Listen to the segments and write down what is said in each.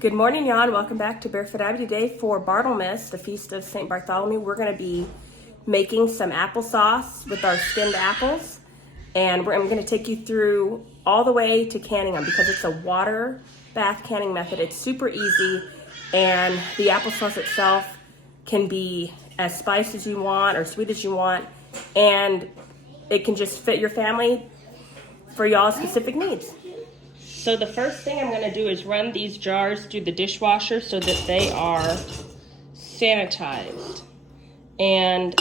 Good morning, y'all, and welcome back to Barefoot Abbey. Today for Bartlemas, the Feast of St. Bartholomew, we're going to be making some applesauce with our skinned apples, and I'm going to take you through all the way to canning them because it's a water bath canning method. It's super easy, and the applesauce itself can be as spiced as you want or sweet as you want, and it can just fit your family for y'all's specific needs. So the first thing I'm going to do is run these jars through the dishwasher so that they are sanitized. And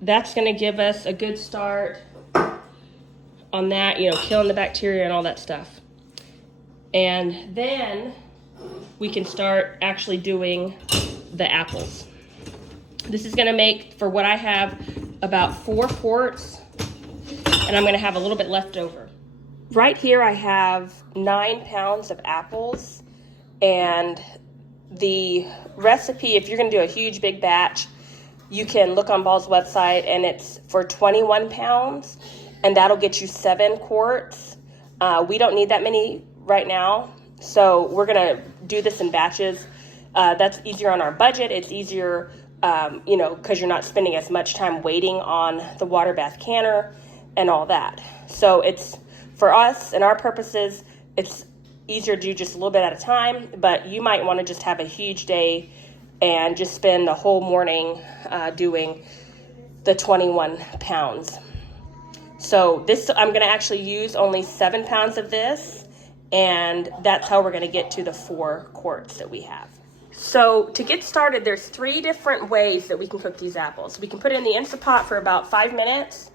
that's going to give us a good start on that, killing the bacteria and all that stuff. And then we can start actually doing the apples. This is going to make, for what I have, about 4 quarts, and I'm going to have a little bit left over. Right here I have 9 pounds of apples, and the recipe, if you're going to do a huge big batch, you can look on Ball's website, and it's for 21 pounds, and that'll get you 7 quarts. We don't need that many right now, so we're going to do this in batches. That's easier on our budget. It's easier, because you're not spending as much time waiting on the water bath canner and all that. So it's, for us and our purposes, it's easier to do just a little bit at a time, but you might want to just have a huge day and just spend the whole morning doing the 21 pounds. So this, I'm going to actually use only 7 pounds of this, and that's how we're going to get to the 4 quarts that we have. So to get started, there's 3 different ways that we can cook these apples. We can put it in the Instant Pot for about 5 minutes,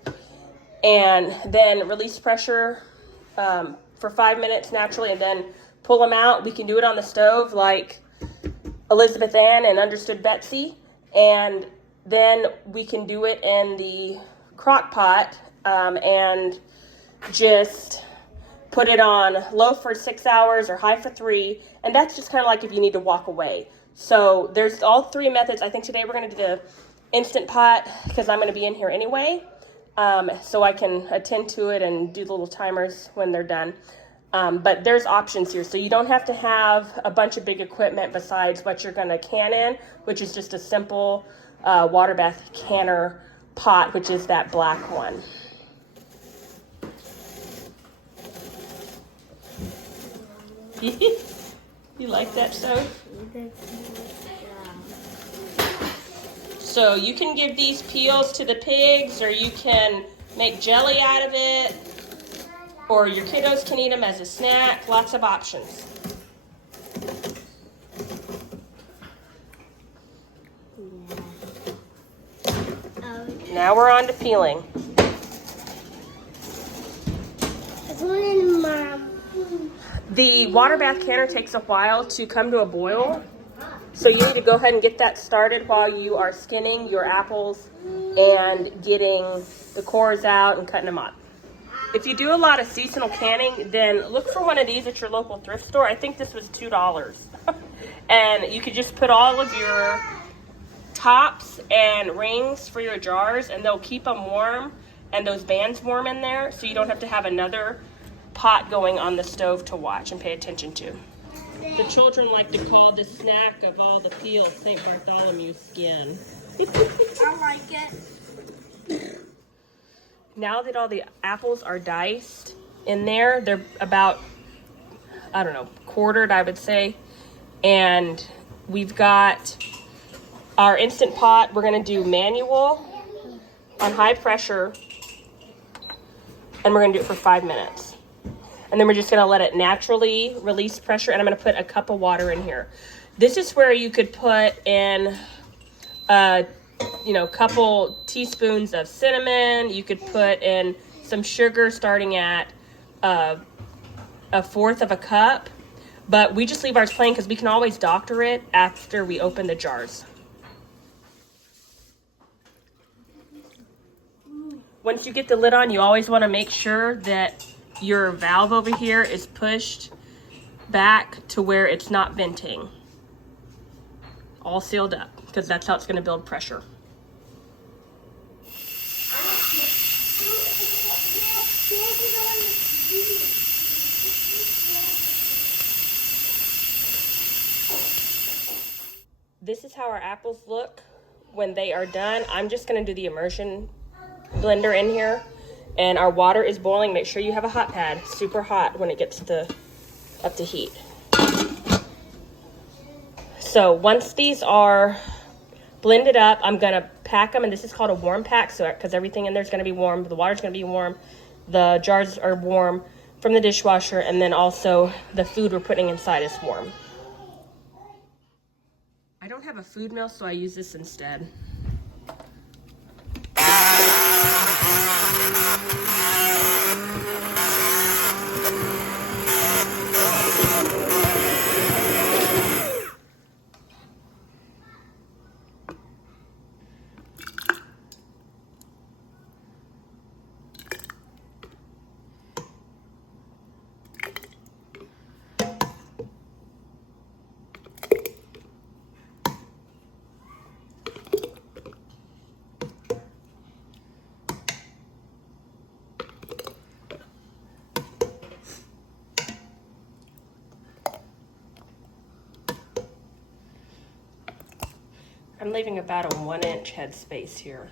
and then release pressure for 5 minutes naturally, and then pull them out. We can do it on the stove like Elizabeth Ann and Understood Betsy, and then we can do it in the crock pot and just put it on low for 6 hours or high for 3, and that's just kind of like if you need to walk away. So there's all 3 methods. I think today we're going to do the Instant Pot because I'm going to be in here anyway. So I can attend to it and do the little timers when they're done. But there's options here. So you don't have to have a bunch of big equipment besides what you're going to can in, which is just a simple water bath canner pot, which is that black one. You like that stove? So you can give these peels to the pigs, or you can make jelly out of it, or your kiddos can eat them as a snack. Lots of options. Now we're on to peeling. The water bath canner takes a while to come to a boil. So you need to go ahead and get that started while you are skinning your apples and getting the cores out and cutting them up. If you do a lot of seasonal canning, then look for one of these at your local thrift store. I think this was $2. And you could just put all of your tops and rings for your jars, and they'll keep them warm and those bands warm in there, so you don't have to have another pot going on the stove to watch and pay attention to. The children like to call the snack of all the peels St. Bartholomew's skin. I like it. Now that all the apples are diced in there, they're about, quartered, I would say. And we've got our Instant Pot. We're going to do manual on high pressure, and we're going to do it for 5 minutes. And then we're just going to let it naturally release pressure, and I'm going to put a cup of water in here. This is where you could put in couple teaspoons of cinnamon. You could put in some sugar starting at 1/4 of a cup. But we just leave ours plain because we can always doctor it after we open the jars. Once you get the lid on, you always want to make sure that your valve over here is pushed back to where it's not venting. All sealed up, because that's how it's going to build pressure. This is how our apples look when they are done. I'm just gonna do the immersion blender in here, and our water is boiling. Make sure you have a hot pad, super hot when it gets up to heat. So once these are blended up, I'm gonna pack them, and this is called a warm pack, so because everything in there is gonna be warm, the water's gonna be warm, the jars are warm from the dishwasher, and then also the food we're putting inside is warm. I don't have a food mill, so I use this instead. I'm leaving about a 1-inch head space here.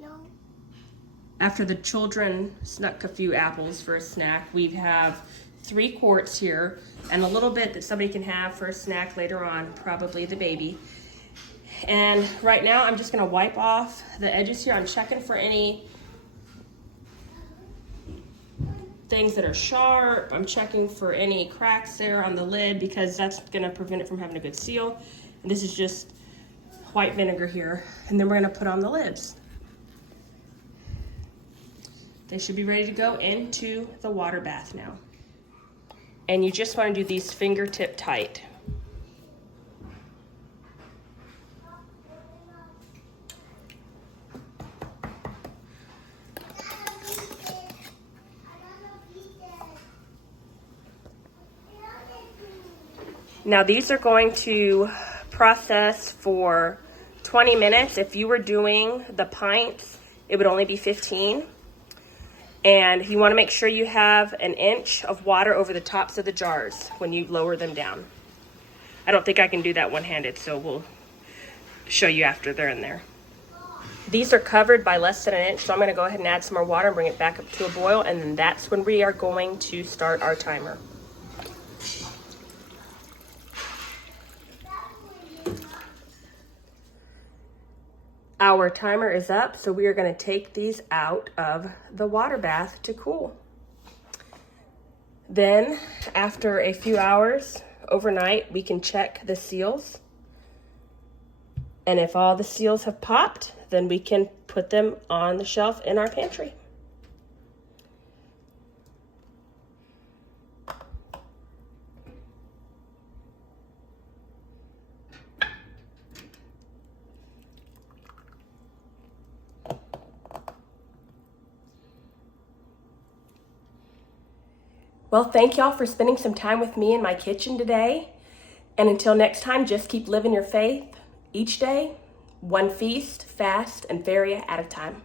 No. After the children snuck a few apples for a snack, we have 3 quarts here and a little bit that somebody can have for a snack later on, probably the baby. And right now I'm just gonna wipe off the edges here. I'm checking for any things that are sharp. I'm checking for any cracks there on the lid because that's gonna prevent it from having a good seal. And this is just white vinegar here. And then we're gonna put on the lids. They should be ready to go into the water bath now. And you just wanna do these fingertip tight. Now these are going to process for 20 minutes. If you were doing the pints, it would only be 15. And you want to make sure you have 1 inch of water over the tops of the jars when you lower them down. I don't think I can do that one-handed, so we'll show you after they're in there. These are covered by less than 1 inch, so I'm going to go ahead and add some more water and bring it back up to a boil, and then that's when we are going to start our timer. Our timer is up, so we are going to take these out of the water bath to cool. Then, after a few hours, overnight, we can check the seals. And if all the seals have popped, then we can put them on the shelf in our pantry. Well, thank y'all for spending some time with me in my kitchen today. And until next time, just keep living your faith each day, one feast, fast, and fairy at a time.